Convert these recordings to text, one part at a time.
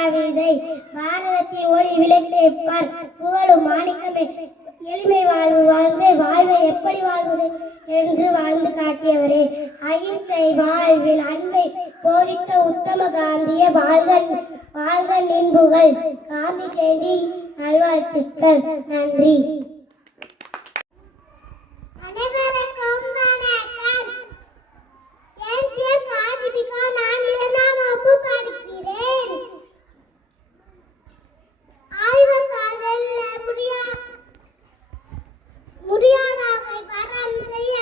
கவிதை. பாரதத்தின் ஒளி விளக்கேற்பார் புகழும் மாணிக்கமே. எளிமை வாழ்வு வாழ்ந்து வாழ்வை எப்படி வாழ்வது என்று வாழ்ந்து காட்டியவரே. அகிம்சை வாழ்வில் அன்பை போதித்த உத்தம காந்திய வாழ்க வாழ்க நின்புகள். காந்தி ஜெயந்தி நல்வாழ்த்துக்கள். நன்றி. அனைவருக்கும் வணக்கம். என் பேர் காதிபிகா. நான் 2ஆம் வகுப்பு படிக்கிறேன். ஆய்வகத்தில் முடியாதவை வரம் செய்ய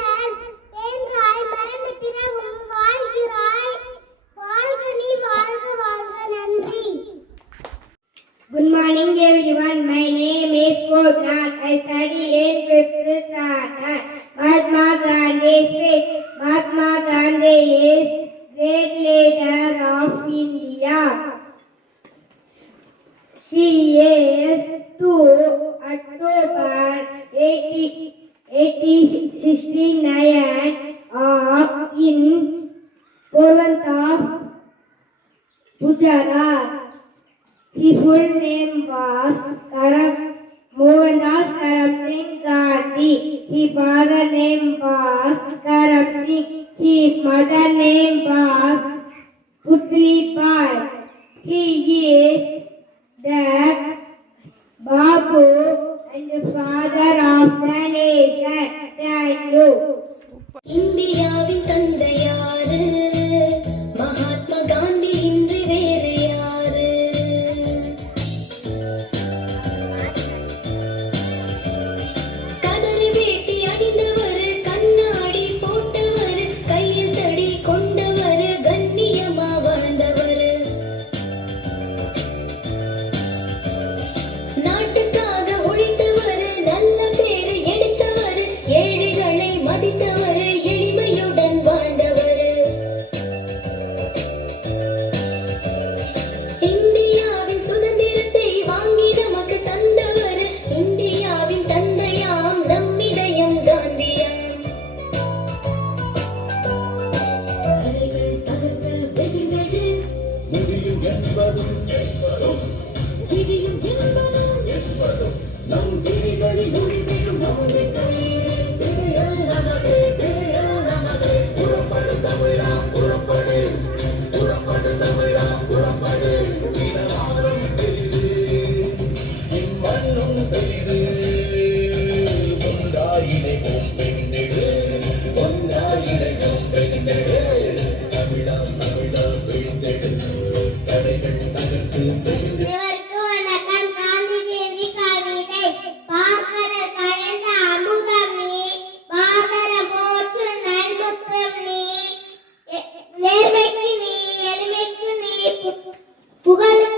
என்றாய் மறந்து பிறகும் வாழ்கிறாய். வாழ்க நீ வாழ்க வாழ்க. நன்றி. Good morning everyone. My name is Kodnath. I study in 5th standard. Mahatma Gandhi speaks. Mahatma Gandhi is great leader of India. He is 2 October 1869 in Poland of Gujarat. His full name was Mohandas Karamchand Gandhi. His father name was Karam Singh. His mother name was Putli Bai. He is the Babu and the father of the nation. Thank you. இந்தியாவின் தந்தை யாரு? மகாத்மா காந்தி. இன்று வேறு யாரு? கதறி வேட்டி அணிந்தவர், கண்ணாடி போட்டவர், கையில் தடி கொண்டவர், கண்ணியமா வாழ்ந்தவர். நாட்டுக்காக உழைத்தவர், நல்ல பேரு எடுத்தவர், ஏழைகளை மதித்தவர், எளிமையுடன் வாழ்ந்தவர். இந்தியாவின் சுதந்திரத்தை வாங்கி நமக்கு தந்தவர், இந்தியாவின் தந்தையாம் நம்மிதயம் காந்தியாம். தடைகள் தகர்த்து வெகுநெடு முடியும் என்பதும் விடியும் என்பதும் நம் விழிகளில் ஒளிவிடும் நமது கையிலே. விடியல் நமது, விடியல் நமது. புறப்படு தமிழா புறப்படு, புறப்படு தமிழா புறப்படு. இனவாதம் பெரிது, இம்மண்ணும் பெரிது. ஒன்றாயினைக்கும் பெண்ணெடு, ஒன்றாயினைக்கும் பெண்ணெடு. தமிழா தமிழா பெண்ணெடு. தடைகள் தகர்த்து வெகுநெடு. அனைவருக்கும் வணக்கம். காந்தி ஜெயந்தி கவிதை. பாக்கடல் கடந்த அமுதம் நீ, பாகரம் போற்று நல்முத்தம் நீ. நேர்மைக்கு நீ, எளிமைக்கு நீ, புகழுக்கு